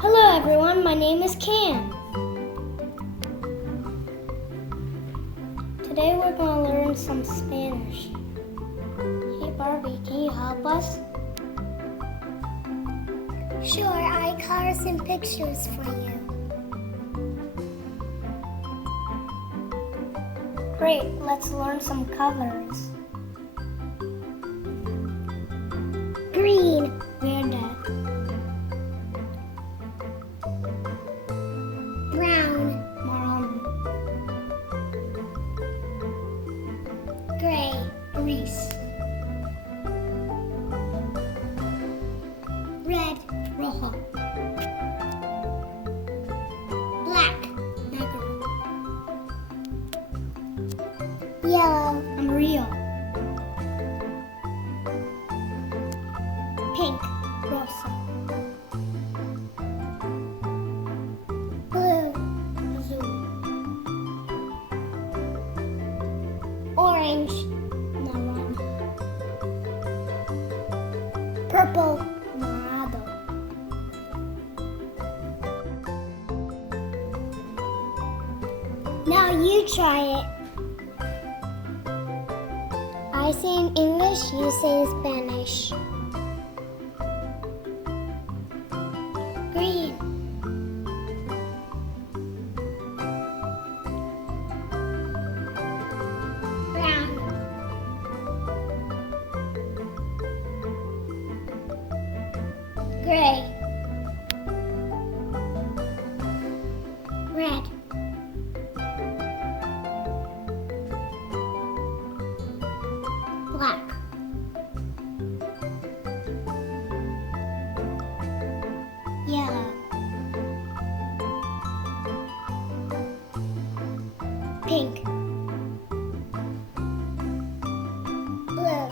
Hello everyone, my name is Ken. Today we're going to learn some Spanish. Hey Barbie, can you help us? Sure, I color some pictures for you. Great, let's learn some colors. Green, Verde, brown, marrón, gray, gris, red, rojo, black, negro, yellow, amarillo, pink, rosa, blue, azul, orange, marrón, purple, morado. Now you try it. I say in English, you say in Spanish. Green, brown, gray, red, black, yellow, pink, blue,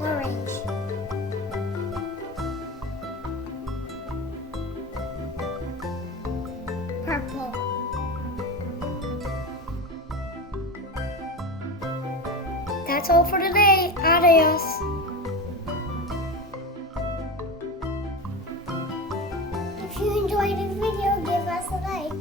orange, purple. That's all for today. Adios. If you enjoyed this video, give us a like.